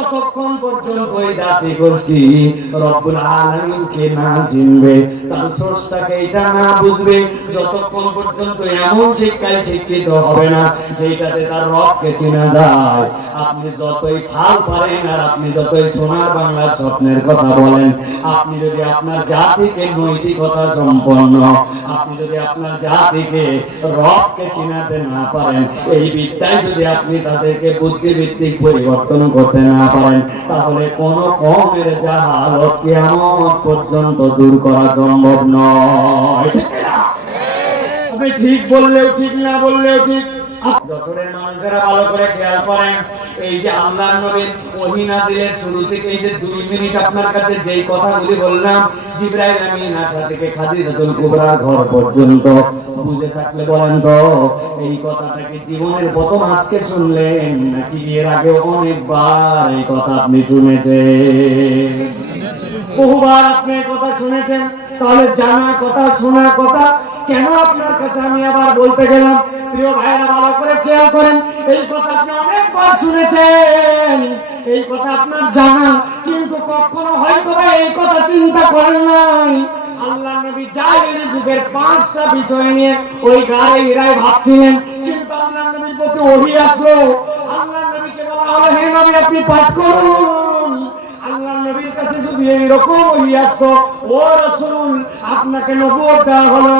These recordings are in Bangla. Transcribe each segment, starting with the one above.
যতক্ষণ পর্যন্ত জাতি গোষ্ঠী রব্বুল না চিনবে, তার স্রষ্টাকে এটা না বুঝবে, যতক্ষণ পর্যন্ত এমন শিক্ষায় শিক্ষিত হবে না যেটাতে তার রবকে চেনা যায়। আপনি যতই খাল পারেন আর আপনি যতই সোনার বাংলার স্বপ্নের কথা বলেন, আপনি যদি আপনার জাতিকে নৈতিকতা সম্পন্ন, আপনি যদি আপনার জাতিকে রবকে চিনাতে না পারেন, এই বিদ্যায় যদি আপনি তাদেরকে বুদ্ধিভিত্তিক পরিবর্তন করতে না পারেন তাহলে কোন কমের জাহালত কেমন পর্যন্ত দূর করা সম্ভব নয়। ঠিক বললেও ঠিক, না বললেও ঠিক। যশোরের মানুষেরা ভালো করে খেয়াল করেন, এই যে আল্লাহ নবীর ওহিনাদিলের শুরু থেকে যে দুই মিনিট আপনার কাছে যেই কথাগুলি বললাম, জিব্রাইল আমিন আশা থেকে খাদিজাতুল কুবরার ঘর পর্যন্ত বুঝে থাকলে বলেন তো, এই কথাটাকে জীবনের প্রথম আজকে শুনলেন নাকি এর আগে অনেকবার এই কথা আপনি শুনেছেন? বহুবার আপনি কথা শুনেছেন, তাহলে জানা কথা শোনা কথা, কেন আপনার কাছে আমি আবার বলতে গেলাম? প্রিয় ভাইরা ভালো করে খেয়াল করেন, এই কথা আপনি অনেকবার শুনেছেন। এই কথা আপনার জানা, কিন্তু কখনো হয়তো এই কথা চিন্তা করেন নাই। আপনাকে নবুয়ত দেওয়া হলো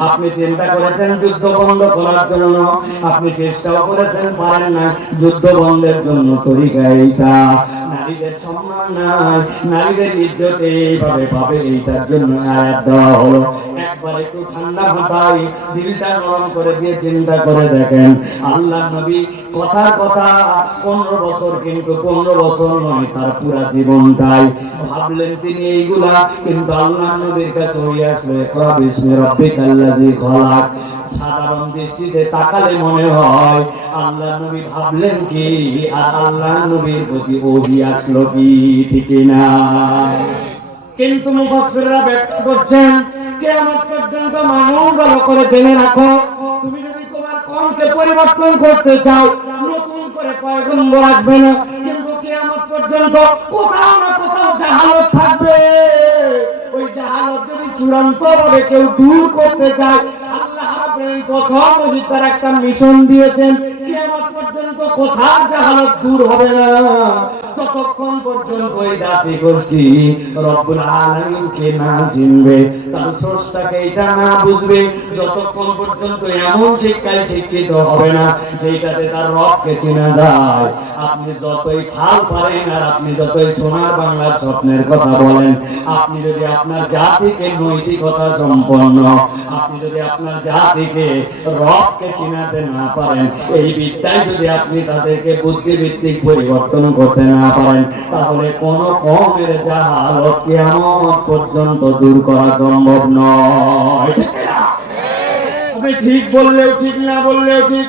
আপনি চিন্তা করেছেন যুদ্ধ বন্ধ করার জন্য? আপনি চেষ্টাও করেছেন, পারেন না যুদ্ধ বন্ধের জন্য তরিকা এইটা। নারীদের সম্মান নারীদের ইজ্জত এইভাবে পাবে, এইটার জন্য আয়াত দেওয়া হলো। একবার একটু ঠান্ডা মাথায় দিলটা নরম করে দিয়ে চিন্তা করে দেখেন আল্লাহ নবী কথার কথা পনেরো বছর কিন্তু পনেরো বছর নয়, তার পুরা জীবনটাই ভাবলেন তিনি এইগুলা, কিন্তু আল্লাহ নবীর কাছে হয়ে আসলে ইকরা বিসমি রাব্বিকাল্লাযী খলাক। সাধারণ দৃষ্টিতে তাকালে মনে হয় আল্লাহ নবী ভাবলেন কি, আর আল্লাহ নবীর প্রতি ওহি আসলো কি ঠিক না? কিন্তু মুফাসসিররা ব্যাখ্যা করছেন, কিয়ামত পর্যন্ত মানুষ ভালো করে জেনে রাখো, তুমি যদি তোমার কমকে পরিবর্তন করতে চাও, নতুন করে পয়গম্বর আসবে না। কিন্তু কিয়ামত পর্যন্ত কোথাও না কোথাও জাহালত থাকবে। ওই জাহালত যদি চূড়ান্ত ভাবে কেউ দূর করতে চায়, আল্লাহ প্রথম তার একটা মিশন দিয়েছেন, কিয়ামত পর্যন্ত কোথাও জাহালত দূর হবে না। যতক্ষণ পর্যন্ত ওই জাতি গোষ্ঠী রব্বুল আলামিনকে না চিনবে, তার স্রষ্টাকে এটা না বুঝবে, যতক্ষণ পর্যন্ত এমন শিক্ষায় শিক্ষিত হবে না যেটাতে তার রবকে চেনা যায়। আপনি যতই খাল পারেন আর আপনি যতই সোনার বাংলার স্বপ্নের কথা বলেন, আপনি যদি আপনার জাতিকে নৈতিকতা সম্পন্ন, আপনি যদি আপনার জাতিকে রবকে চিনাতে না পারেন, এই বিদ্যায় যদি আপনি তাদেরকে বুদ্ধিভিত্তিক পরিবর্তন করতে না পারেন তাহলে কোন কমের জাহালত কেমন পর্যন্ত দূর করা সম্ভব নয়। ঠিক বললেও ঠিক, না বললেও ঠিক।